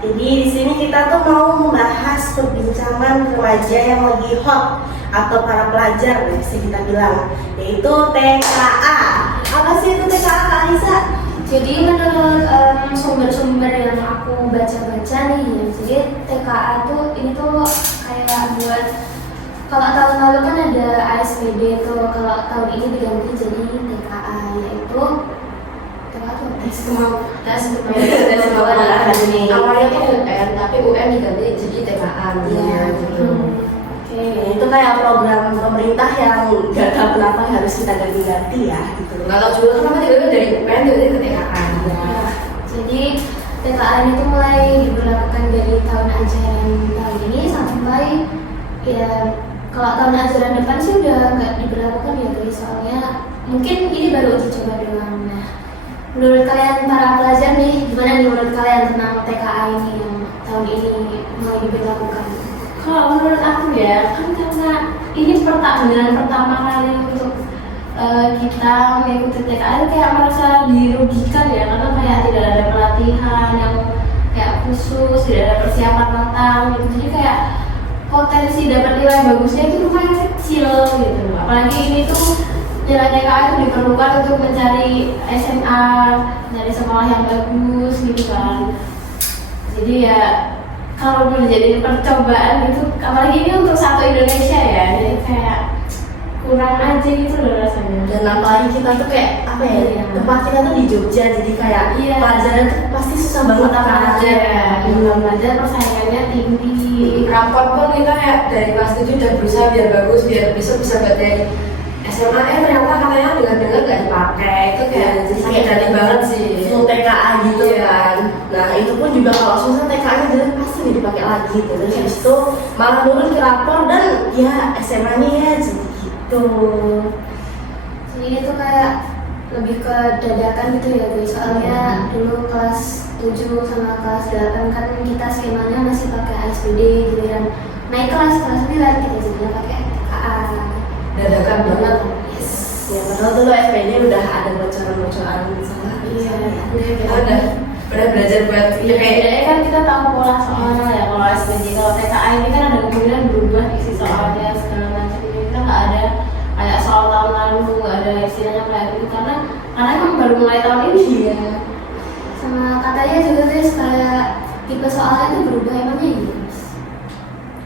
Jadi di sini kita tuh mau membahas perbincangan remaja yang lagi hot atau para pelajar bisa kita bilang, yaitu TKA. Apa sih itu TKA, Kak Alisa? Jadi menurut sumber-sumber yang aku baca-baca nih, jadi TKA tuh ini tuh kayak buat, kalau tahun lalu kan ada ASPD tuh, kalau tahun ini diganti jadi TKA, yaitu TKA tuh tes kemampuan akademik. Awalnya tuh UN, tapi UN diganti jadi TKA. Iya, gitu. Oke, itu kayak program pemerintah yang gak tahu kenapa harus kita ganti-ganti ya gitu. Nggak tahu juga kenapa tiba-tiba dari UN tiba-tiba ke TKA. Ya, jadi TKA ini tuh mulai diberlakukan dari tahun ajaran tahun ini sampai ya, kalau tahun ajaran depan sih udah nggak diberlakukan ya guys, soalnya mungkin ini baru uji coba doang. Nah, menurut kalian para pelajar nih, gimana nih menurut kalian tentang TKA ini yang tahun ini mulai diberlakukan? Kalau menurut aku ya, kan karena ini beneran pertama kali untuk kita mengikuti TKA, kayak merasa dirugikan ya, karena kayak tidak ada pelatihan yang kayak khusus, tidak ada persiapan matang gitu. Jadi kayak potensi dapat nilai bagusnya itu lumayan kecil gitu. Apalagi ini tuh nilai TKA itu diperlukan untuk mencari SMA, dari sekolah yang bagus gitu kan. Jadi ya kalau boleh jadi percobaan gitu, apalagi ini untuk satu Indonesia ya, jadi kayak kurang aja gitu loh rasanya. Dan apalagi kita tuh kayak apa ya, tempat kita tuh di Jogja, jadi kayak pelajaran tuh pasti susah banget apa aja. Belum belajar persaingannya tinggi. Rapor pun kita kayak dari kelas 7 udah berusaha biar bagus, biar besok bisa berarti SMA. Ternyata katanya dengar-dengar nggak dipakai, itu kayak sakit hati banget sih. Full TKA gitu kan. Nah itu pun juga kalau susah TKA nya jadi pasti nggak dipakai lagi gitu. Terus habis itu malah turun ke rapor dan ya SMA-nya ya gitu. Jadi ini tuh kayak lebih ke dadakan gitu ya guys, soalnya dulu kelas 7 sama kelas 8 kan kita skemanya masih pakai ASPD, giliran naik kelas 9 kita jadinya pakai TKA. Dadakan banget. Yes. Ya padahal dulu SPD udah ada bocoran-bocoran salah. Iya. Kita udah belajar buat Iya, bedanya kan kita tahu pola soalnya ya. Kalau SPJ, kalau TKA ini kan ada kemungkinan berubah isi soalnya segala macam. Kita nggak ada kayak soal tahun lalu, nggak ada istilahnya kayak gitu, karena emang baru mulai tahun ini. Iya. Sama katanya juga guys kayak tipe soalnya itu berubah, emangnya iya?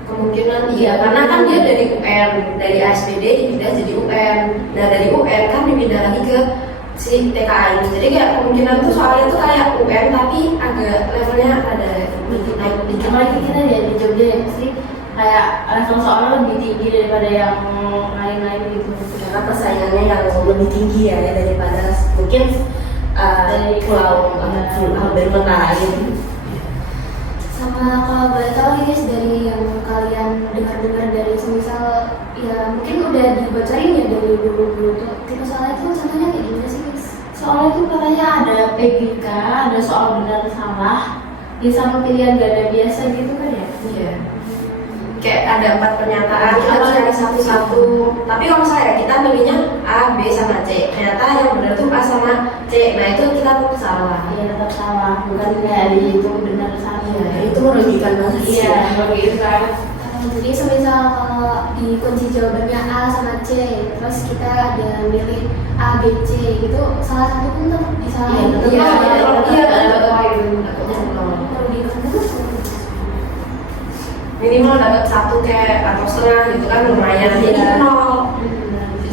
kemungkinan iya, karena kan dia dari UN, dari ASPD dipindah jadi UN. Nah dari UN kan dipindah lagi ke si TKA ini. Jadi kayak kemungkinan tuh soalnya tuh kayak UN tapi agak levelnya ada naik dikit. Apalagi kita ya di Jogja ya, pasti kayak level soalnya lebih tinggi daripada yang lain-lain gitu. Karena persaingannya yang lebih tinggi ya daripada mungkin dari pulau dari Mentara gitu. Sama kalau boleh tahu nih guys, dari yang kalian dengar-dengar dari semisal ya mungkin udah dibocorin ya dari dulu tuh tipe soalnya tuh contohnya kayak gimana sih guys? Soalnya tuh katanya ada PGK, ada soal benar salah, ya sama pilihan ganda biasa gitu kan ya. Iya. Kayak ada 4 pernyataan, kita harus cari satu-satu. Tapi kalau saya kita milihnya A, B sama C. Ternyata yang benar tuh A sama C. Nah itu kita tuh salah. Iya tetap salah, bukan kayak di itu benar salah. Ya, itu merugikan banget sih. Iya, merugikan. Jadi semisal kalau di kunci jawabannya A sama C, terus kita ada milih A, B, C gitu, salah satu pun tetap disalahin. Iya, Merugikan banget. minimal dapat 1 kayak atau setengah gitu kan lumayan. Jadi Iya. 0.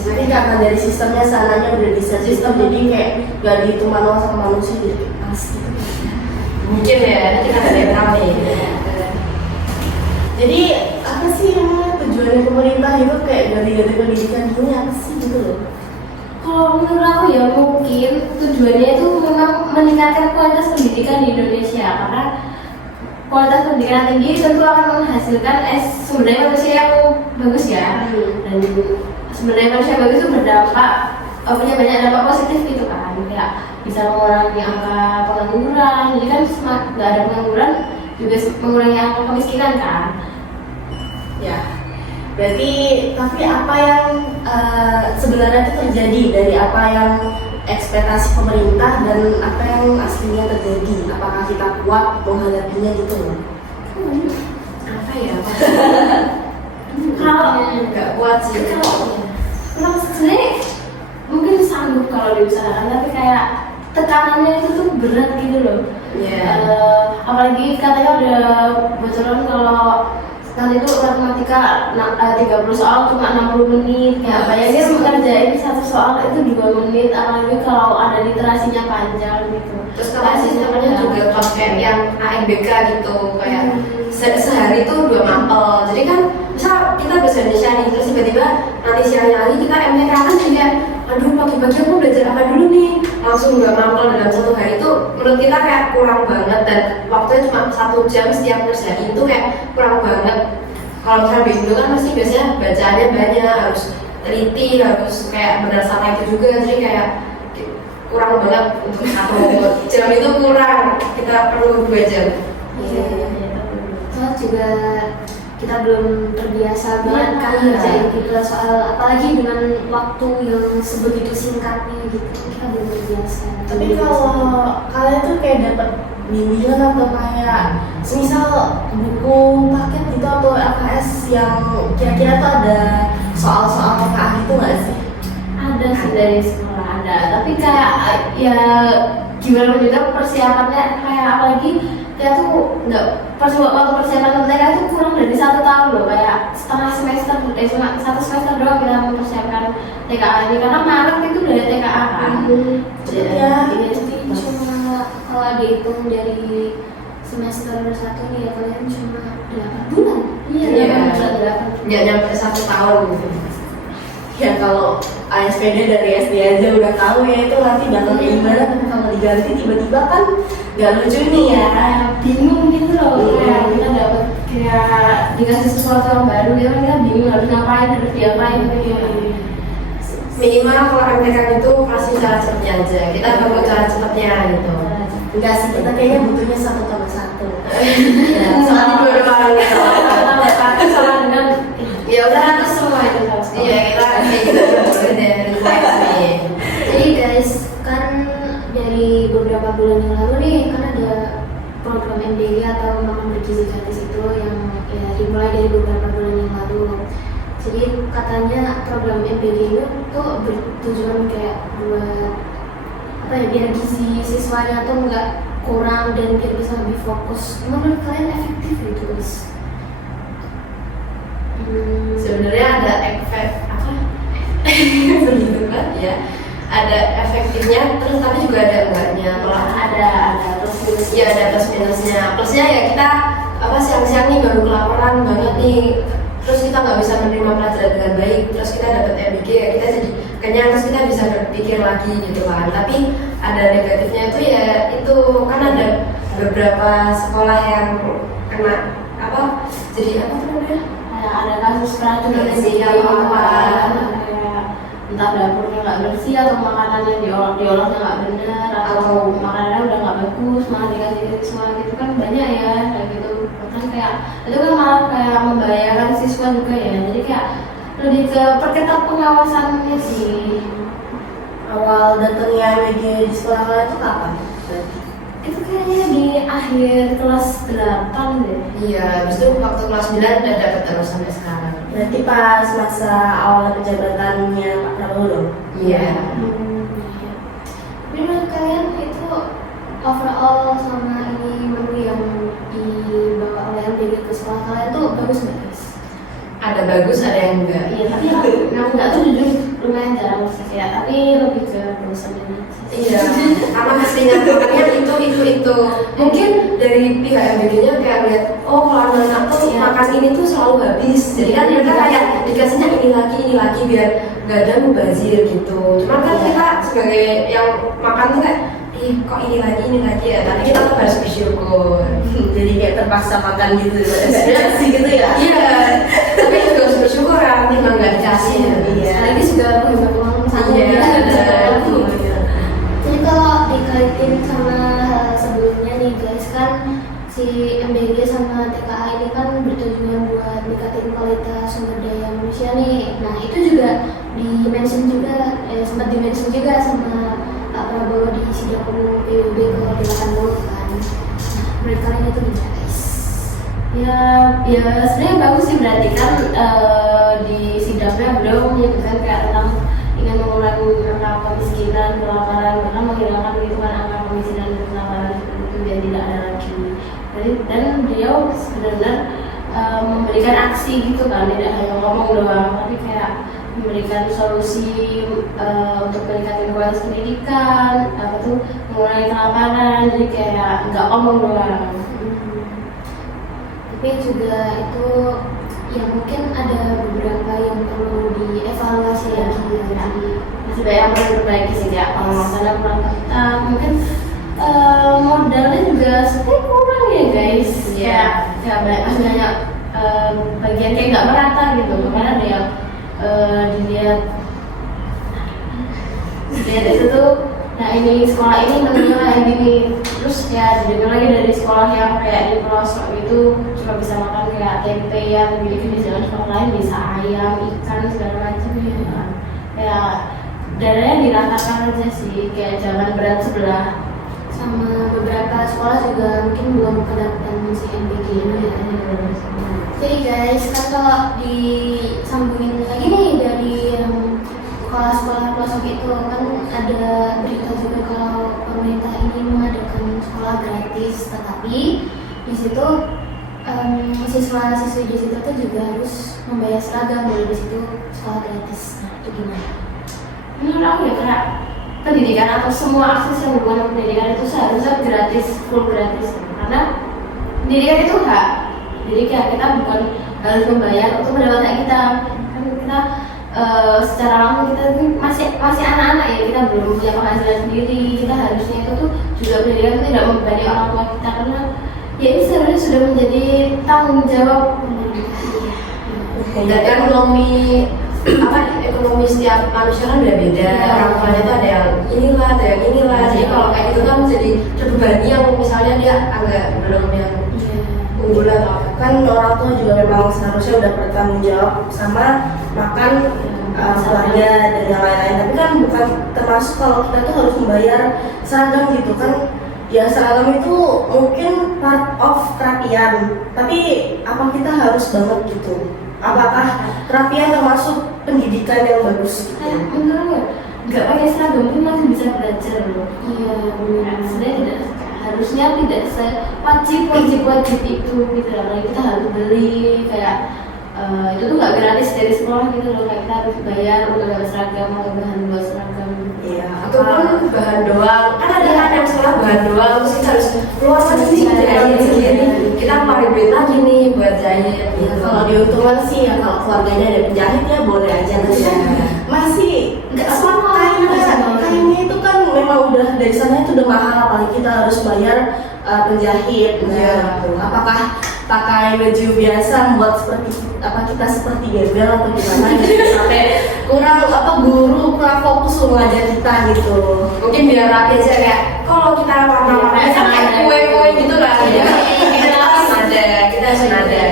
Tapi karena dari sistemnya sananya udah bisa sistem, jadi kayak gak dihitung manual sama manusia, jadi pas gitu. Mungkin ya, kita ada yang tahu nih. Jadi apa sih namanya tujuannya pemerintah itu kayak ganti-ganti pendidikan ini apa sih gitu loh? Kalau menurut aku ya mungkin tujuannya itu memang meningkatkan kualitas pendidikan di Indonesia, karena kualitas pendidikan tinggi tentu akan menghasilkan sumber daya manusia yang bagus ya. Dan sumber daya manusia bagus itu berdampak, punya banyak dampak positif gitu kan, kayak bisa mengurangi angka pengangguran. Jadi kan nggak ada pengangguran juga mengurangi angka kemiskinan kan. Ya, berarti tapi apa yang sebenarnya itu terjadi dari apa yang ekspektasi pemerintah dan apa yang aslinya terjadi. Apakah kita kuat menghadapinya gitu loh? Apa ya? Kalau Nggak kuat sih. kalau sebenarnya mungkin sanggup kalau diusahakan, tapi kayak tekanannya itu tuh berat gitu loh. Iya. Apalagi katanya ada bocoran kalau nanti itu matematika 30 soal cuma 60 menit. Ya bayangin mengerjain satu soal itu 2 menit, apalagi kalau ada literasinya panjang gitu. Terus kalau sistemnya juga pakai yang AMBK gitu, kayak sehari itu 2 mapel. Jadi kan misal kita bahasa Indonesia nih, terus tiba-tiba nanti siangnya lagi kita MTK kan juga, aduh pagi-pagi aku belajar apa dulu nih, langsung 2 mapel dalam 1 hari itu menurut kita kayak kurang banget, dan waktunya cuma 1 jam setiap ngerjain itu kayak kurang banget. Kalau misalnya di Indo kan pasti biasanya bacaannya banyak, harus teliti, harus kayak berdasarkan itu juga, jadi kayak kurang banget untuk 1 jam itu kurang, kita perlu 2 jam. Iya. Soalnya juga kita belum terbiasa banget kan Iya. ngerjain gitu soal, apalagi dengan waktu yang sebegitu singkatnya gitu, kita belum terbiasa. Tapi kalau kalian tuh kayak dapat bimbingan atau kayak semisal buku paket gitu atau LKS yang kira-kira tuh ada soal-soal KA gitu nggak sih? Ada sih dari sekolah ada, tapi kayak ya gimana juga persiapannya, kayak apalagi kita tuh nggak waktu persiapan mereka tuh kurang dari 1 tahun loh, kayak setengah semester, cuma 1 semester doang kita mempersiapkan TKA ini, karena Maret itu dari TKA kan. Iya. Jadi cuma kalau dihitung dari semester 1 nih ya kalian cuma 8 bulan. Iya, Iya. 8 bulan. Nggak nyampe 1 tahun gitu. Ya kalau ASPD dari SD aja udah tahu ya itu nanti bakal kayak gimana, tapi kalau diganti tiba-tiba kan nggak lucu nih ya. Kayak bingung gitu loh, kayak kita dapat kayak dikasih sesuatu yang baru gitu, kita bingung harus ngapain, harus diapain gitu. Minimal kalau MTK itu kasih cara cepatnya aja, kita perlu cara cepatnya gitu. Enggak sih, kita kayaknya butuhnya 1 tambah 1. Ya, soalnya dua orang gitu. Tapi sama dengan Ya udah, terus semua itu sama sekolah. iya kita kayak gitu boleh deh refleksi. Jadi guys, kan dari beberapa bulan yang lalu nih kan ada program MBG atau makan bergizi gratis itu yang ya dimulai dari beberapa bulan yang lalu. Jadi katanya program MBG itu tuh bertujuan kayak buat apa ya, biar gizi siswanya tuh nggak kurang dan biar bisa lebih fokus. Menurut kalian efektif gitu guys? Sebenarnya ada efek apa? Begitu kan ya. Ada efektifnya, terus tapi juga ada enggaknya. Kalau ada terus terus ya ada plus minusnya. Plusnya ya kita apa siang-siang nih baru kelaparan banget nih, terus kita nggak bisa menerima pelajaran dengan baik, terus kita dapat MBG ya kita jadi kenyang, terus kita bisa berpikir lagi gitu kan. Tapi ada negatifnya itu ya itu kan ada beberapa sekolah yang kena apa, jadi apa tuh namanya, ada kasus keracunan Bersih di atau apa. kayak entah dapurnya nggak bersih atau makanan yang diolahnya nggak benar atau makanannya udah nggak bagus malah dikasih ke siswa gitu kan, banyak ya kayak gitu. Bahkan kayak itu kan malah kayak membahayakan siswa juga ya, jadi kayak lebih ke perketat pengawasannya sih. Awal datangnya MBG di sekolah kalian itu kapan? Berarti? Itu kayaknya di akhir kelas 8 deh. iya, habis itu waktu kelas 9 udah dapat terus sampai sekarang. Berarti pas masa awal penjabatannya Pak Prabowo dong? Iya. Tapi menurut kalian itu overall sama ini menu yang dibawa oleh MBG ke sekolah kalian tuh bagus nggak guys? Ada bagus, ada yang enggak. Iya, tapi yang nggak tuh jujur lumayan jarang sih ya, tapi lebih ke bosan ini. Iya, karena keseringan makannya itu. Mungkin dari pihak MBG-nya kayak lihat, oh kalau anak tuh makan ini tuh selalu habis. Jadi kan mereka kayak dikasihnya ini lagi biar nggak ada mubazir gitu. Cuman kan kita sebagai yang makan tuh kayak, kok ini lagi ya. Tapi kita tuh harus bersyukur. Jadi kayak terpaksa makan gitu, nggak dikasih gitu ya? Iya, tapi juga harus bersyukur kan, memang nggak dikasih. Iya. Lagi juga hebat uang sama Iya, dia. iya. Jadi kalau dikaitin sama hal sebelumnya nih guys, kan si MBG sama TKA ini kan bertujuan buat meningkatin kualitas sumber daya manusia nih. Nah itu juga sempat di-mention juga sama Pak Prabowo di sidang umum PBB ke-80 kan. Nah, menurut kalian itu gimana guys? Ya sebenarnya bagus sih, berarti kan di sidangnya beliau menyebutkan kayak tentang ingin mengurangi angka kemiskinan, kelaparan, bahkan menghilangkan perhitungan angka kemiskinan dan kelaparan itu biar tidak ada lagi. Dan beliau benar-benar memberikan aksi gitu kan, tidak hanya ngomong doang, tapi kayak memberikan solusi untuk meningkatkan kualitas pendidikan, apa tuh mengurangi kelaparan, jadi kayak nggak ngomong doang. Tapi juga itu ya mungkin ada beberapa yang perlu dievaluasi lagi ya. Masih banyak yang perlu diperbaiki sih ya, kalau masalah kurang ketat, mungkin modalnya juga sebenarnya kurang ya guys. Ya banyak bagian kayak nggak merata gitu, makanya ada yang dilihat itu tuh, nah ini sekolah ini menurutnya kayak gini, terus ya didengar lagi dari sekolah yang kayak di pelosok itu cuma bisa makan kayak tempe yang dimiliki di jalan sekolah lain bisa ayam, ikan segala macam ya. Kayak dananya diratakan aja sih, kayak jangan berat sebelah. Sama beberapa sekolah juga mungkin belum kedapatan si MBG ini ya. Jadi guys, kan kalau disambungin lagi nih dari sekolah-sekolah pelosok itu kan ada berita juga kalau pemerintah ini mengadakan sekolah gratis, tetapi di situ siswa-siswi di situ tuh juga harus membayar seragam dari di situ sekolah gratis. Nah itu gimana? Menurut aku ya kayak pendidikan atau semua akses yang berhubungan dengan pendidikan itu seharusnya gratis, full gratis, karena pendidikan itu hak. Jadi kayak kita bukan harus membayar untuk mendapatkan kita, kan kita secara langsung kita masih anak-anak ya, kita belum punya penghasilan sendiri, kita harusnya itu tuh juga pendidikan itu tidak membebani orang tua kita, karena ya ini sebenarnya sudah menjadi tanggung jawab Dan ekonomi setiap manusia kan udah beda. Orang tuanya tuh ada yang inilah, ada yang inilah. Jadi kalau kayak gitu kan jadi terbebani yang misalnya dia agak belum yang unggul atau apa. Kan orang tua juga memang seharusnya udah bertanggung jawab sama makan keluarga dan yang lain-lain, tapi kan bukan termasuk kalau kita tuh harus membayar seragam gitu kan. Ya seragam itu mungkin part of kerapian, tapi apa kita harus banget gitu? Apakah kerapian termasuk pendidikan yang bagus? Kayak menurut nggak pakai seragam pun masih bisa belajar loh. Iya, Sebenarnya tidak, harusnya tidak wajib itu gitu loh. Apalagi kita harus beli kayak itu tuh nggak gratis dari sekolah gitu loh, kayak kita harus bayar untuk dapat seragam atau bahan buat seragam. Iya, ataupun bahan doang. Kan ada kan yang sekolah bahan doang, terus kita harus keluar sendiri sendiri. Kita pakai duit lagi nih buat jahit. Ya, kalau diuntungkan sih ya kalau keluarganya ada penjahit ya boleh aja, tapi kan masih nggak semua kainnya itu kan memang udah dari sana itu udah mahal, apalagi kita harus bayar penjahit. Gitu. Apakah pakai baju biasa membuat kita seperti gembel atau gimana gitu, sampai kurang kurang fokus mengajar kita gitu. Mungkin biar rapi aja kayak kalau kita warna-warna sama kayak kue-kue gitu lah. Kita senada.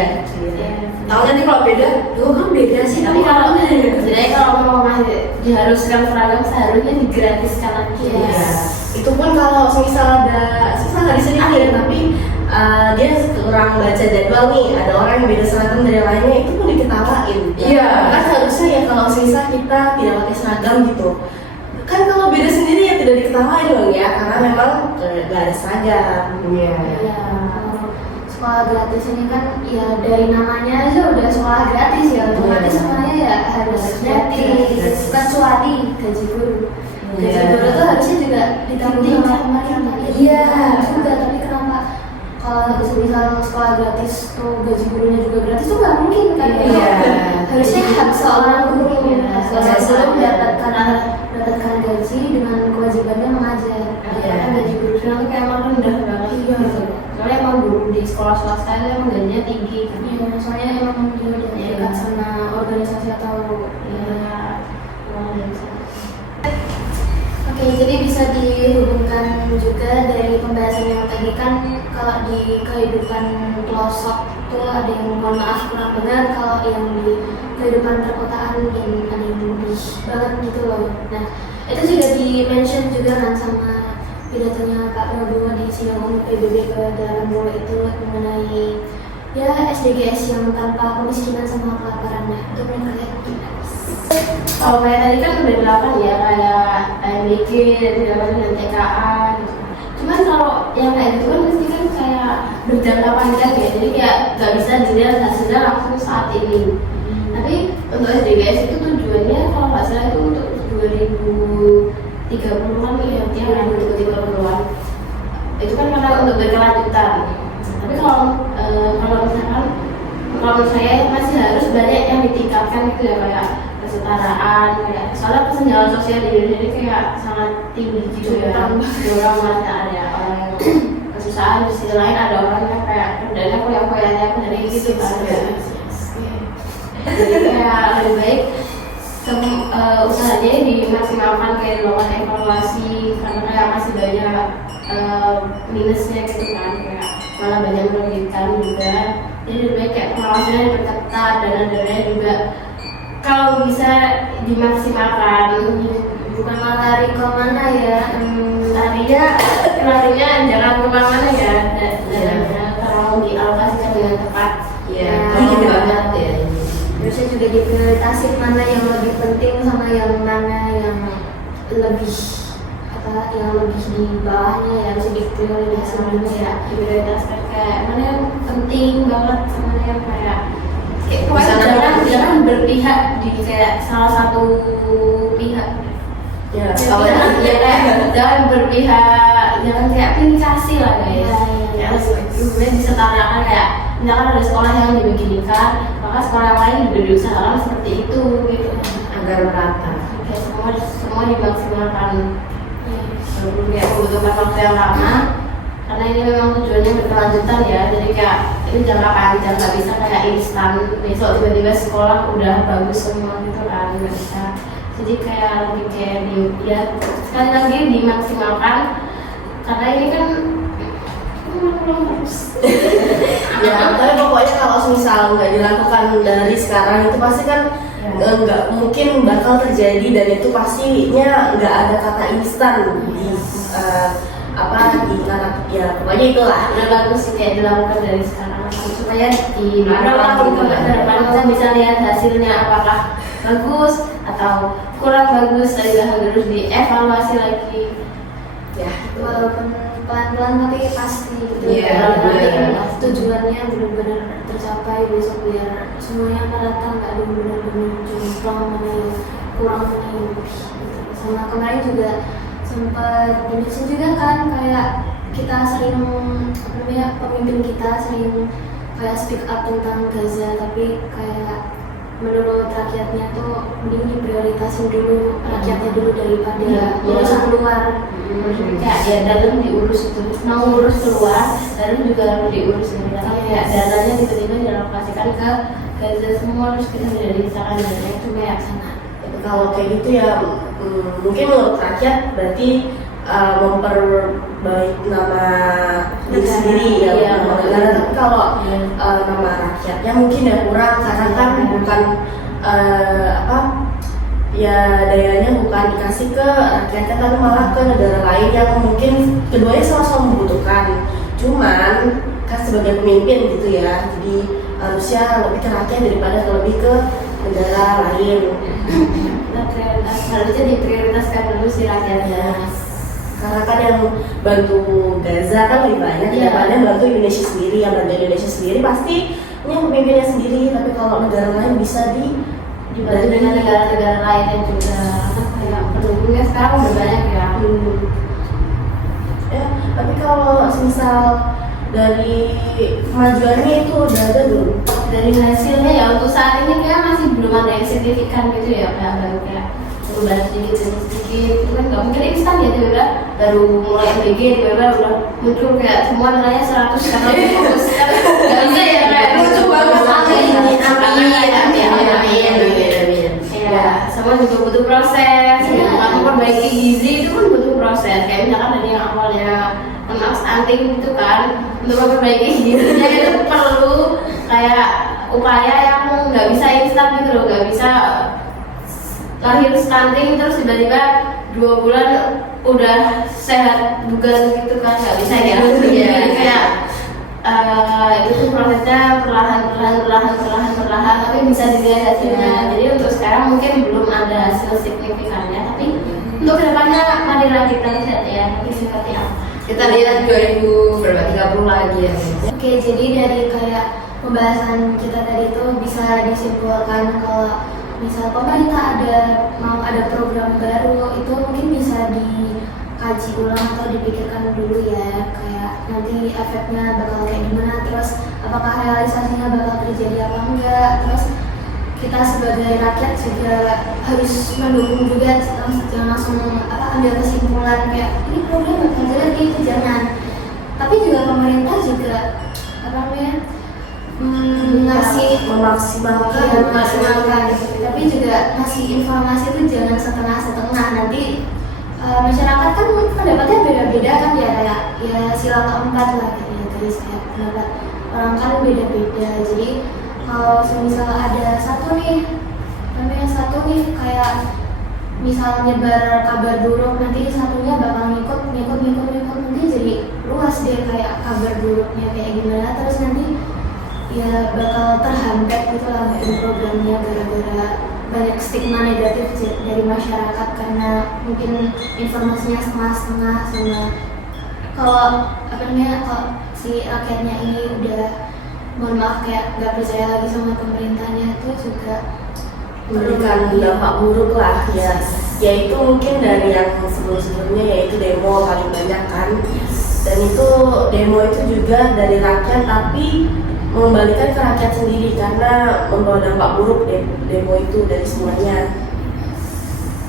Tahu nanti kalau beda, kan beda sih. Tapi kalau sebenarnya kalau mau diharuskan seragam seharusnya digratiskan aja. Ya. Itu pun kalau misal ada susah nggak disediain, tapi dia kurang baca jadwal nih, ada orang yang beda seragam dari yang lainnya, itu pun diketawain. Iya. Kan harusnya ya kalau misal kita tidak pakai seragam gitu, kan kalau beda sendiri ya tidak diketawain dong ya, karena memang nggak ada seragam. Iya. Ya, sekolah gratis ini kan ya dari namanya aja udah sekolah gratis ya, otomatis semuanya ya harus gratis, kecuali gaji guru. Gaji guru tuh harusnya juga ditanggung sama pemerintah. Iya juga, tapi kenapa kalau misal sekolah gratis tuh gaji gurunya juga gratis tuh nggak mungkin kan? Iya. Harusnya hak seorang guru, seorang guru mendapatkan gaji dengan kewajibannya mengajar. Kan gaji guru sekarang kayak emang rendah banget. Iya. Soalnya emang guru di sekolah swasta itu emang gajinya tinggi kan. Iya, soalnya emang dia udah dekat sama organisasi atau Oke, jadi bisa dihubungkan juga dari pembahasan yang tadi kan kalau di kehidupan pelosok tuh ada yang mohon maaf kurang benar, kalau yang di kehidupan perkotaan dan ada yang lebih banget gitu loh. Nah, itu sudah di-mention juga kan sama pidatonya Pak Prabowo di sidang umum PBB ke 80 itu mengenai ya SDGs yang tanpa kemiskinan sama kelaparan. Nah itu menurut kalian gimana? Kalau kayak tadi kan udah delapan ya, kayak AMDG, dan TKA gitu. Cuman kalau yang kayak gitu kan mesti kan kayak berjangka panjang ya, jadi kayak nggak bisa dilihat hasilnya langsung saat ini. Tapi untuk SDGs itu tujuannya kalau nggak salah itu untuk 2030-an ya, 2030-an. Itu kan karena untuk berkelanjutan. Tapi kalau misalkan kalau menurut saya masih harus banyak yang ditingkatkan gitu ya, kayak kesetaraan, kayak soalnya kesenjangan sosial di Indonesia ini kayak sangat tinggi gitu ya. Orang merasa ada orang yang kesusahan, di sisi lain ada orang yang kayak kerjanya koyak-koyaknya dari gitu kan. Jadi kayak lebih baik usahanya dimaksimalkan, kayak dilakukan evaluasi karena kayak masih banyak minusnya gitu kan, kayak malah banyak merugikan juga. Jadi lebih baik kayak pengawasannya diperketat, dana-dananya juga kalau bisa dimaksimalkan, Bukan malah lari ke mana ya? larinya jangan kemana-mana ya, dananya kalau dialokasikan dengan tepat. Iya, gitu banget ya. Terusnya juga diprioritasin mana yang lebih penting sama yang mana yang lebih yang lebih di bawahnya ya, harus diprioritaskan dulu ya. Diprioritaskan kayak mana yang penting banget sama yang kayak Misalnya jangan berpihak di kayak salah satu pihak. Ya, Jangan jangan berpihak, jangan kayak pilih kasih lah guys. Ya, harus disetarakan, kayak misalkan ada sekolah yang dibeginikan, maka sekolah lain juga diusahakan seperti itu gitu. agar merata. Kayak semua dimaksimalkan. Kayak membutuhkan waktu yang lama, karena ini memang tujuannya berkelanjutan ya. Jadi kayak ini jangka panjang, nggak bisa kayak instan besok tiba-tiba sekolah udah bagus semua gitu kan, nggak bisa. Jadi kayak lebih kayak ya sekali lagi dimaksimalkan, karena ini kan ulang terus. Ya, tapi pokoknya kalau misal nggak dilakukan dari sekarang itu pasti kan nggak mungkin bakal terjadi, dan itu pastinya nggak ada kata instan di di kata ya pokoknya itulah. Udah bagus sih kayak dilakukan dari sekarang supaya di beberapa tahun ke depan kita bisa lihat hasilnya apakah bagus atau kurang bagus, dan harus dievaluasi lagi. Ya, Walaupun pelan-pelan tapi pasti gitu. Iya, Nanti tujuannya benar-benar tercapai besok, biar semuanya merata, nggak ada yang benar-benar jomplang mana yang kurang mana yang lebih gitu. Sama kemarin juga sempat dimention juga kan, kayak kita sering pemimpin kita sering kayak speak up tentang Gaza, tapi kayak menurut rakyatnya tuh mending diprioritasin dulu rakyatnya dulu daripada urusan luar. Kayak ya dalam diurus itu, mau urus keluar, dalam juga harus diurus ini. Karena kayak dananya tiba-tiba dialokasikan ke Gaza semua, terus kita tidak dipisahkan dananya itu kayak sana. kalau kayak gitu ya mungkin menurut rakyat berarti memperbaik nama diri sendiri ya, Iya. nama negara. Tapi kalau nama rakyatnya mungkin ya kurang, karena kan bukan ya dayanya bukan dikasih ke rakyatnya, tapi malah ke negara lain yang mungkin keduanya sama-sama membutuhkan. Cuman kan sebagai pemimpin gitu ya, jadi harusnya lebih ke rakyat daripada lebih ke negara lain. Harusnya diprioritaskan dulu si rakyatnya. Karena kan yang bantu Gaza kan lebih banyak daripada bantu Indonesia sendiri. Yang bantu Indonesia sendiri pasti ini pemimpinnya sendiri, tapi kalau negara lain bisa Dibantu dengan negara-negara lainnya juga, kan kayak pendukungnya sekarang udah banyak ya. Ya, tapi kalau misal dari kemajuannya itu udah ada belum? Dari hasilnya ya untuk saat ini kayak masih belum ada yang signifikan gitu ya, baru kayak perubahan sedikit demi sedikit. Itu kan nggak mungkin instan ya, tiba-tiba baru mulai MBG tiba-tiba udah muncul kayak semua nilainya 100 karena fokus kan nggak bisa ya, kayak lucu banget. Ya, semua juga butuh proses. Kamu perbaiki gizi itu pun butuh proses. Kayak misalkan dari yang awalnya kena stunting gitu kan, untuk memperbaiki gizinya itu perlu kayak upaya yang nggak bisa instan gitu loh, nggak bisa lahir stunting terus tiba-tiba 2 bulan udah sehat bugar gitu kan, nggak bisa ya. Iya. Jadi kayak itu prosesnya perlahan, tapi bisa dilihat hasilnya. Jadi untuk sekarang mungkin belum ada hasil signifikannya, tapi untuk kedepannya mari kita lihat ya nanti seperti apa. Kita lihat 2030 lagi ya. Oke, jadi dari kayak pembahasan kita tadi itu bisa disimpulkan kalau misal pemerintah mau ada program baru itu mungkin bisa dikaji ulang atau dipikirkan dulu ya, kayak nanti efeknya bakal kayak gimana, terus apakah realisasinya bakal terjadi apa enggak, terus kita sebagai rakyat juga harus mendukung juga, jangan langsung ambil kesimpulan kayak ini program bakal jadi itu, jangan. Tapi juga pemerintah juga ngasih memaksimalkan gitu. Tapi juga ngasih informasi itu jangan setengah-setengah, nanti masyarakat kan pendapatnya beda-beda kan ya, kayak ya sila keempat lah gitu ya guys, kayak pendapat orang kan beda-beda. Jadi kalau misal ada satu nih kayak misal nyebar kabar buruk, nanti satunya bakal ngikut nanti jadi luas deh kayak kabar buruknya kayak gimana, terus nanti ya bakal terhambat gitu lah mungkin programnya gara-gara banyak stigma negatif dari masyarakat karena mungkin informasinya setengah-setengah, sama kalau kalau si rakyatnya ini udah mohon maaf kayak nggak percaya lagi sama pemerintahnya, itu juga memberikan dampak buruk lah ya, yaitu mungkin dari yang sebelum-sebelumnya yaitu demo paling banyak kan, dan itu demo itu juga dari rakyat tapi mengembalikan ke rakyat sendiri karena membawa dampak buruk demo itu dari semuanya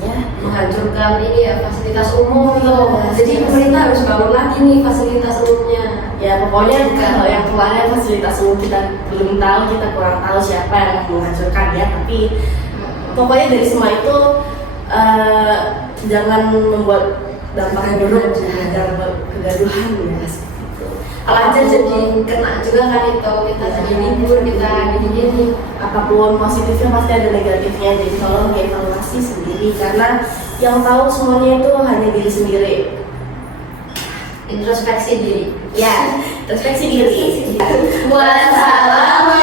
ya, Menghancurkan ini ya fasilitas umum tuh. Jadi pemerintah harus bangun lagi nih fasilitas umumnya. ya pokoknya kalau yang kemarin fasilitas umum kita belum tahu, kita kurang tahu siapa yang menghancurkan ya, tapi pokoknya dari semua itu jangan membuat dampak buruk, jangan membuat kegaduhan ya. Pelajar jadi kena juga kan itu, kita jadi libur, kita gini-gini. Apapun positifnya pasti ada negatifnya, jadi tolong dievaluasi sendiri karena yang tahu semuanya itu hanya diri sendiri. Introspeksi diri. Ya, introspeksi diri. Wassalamualaikum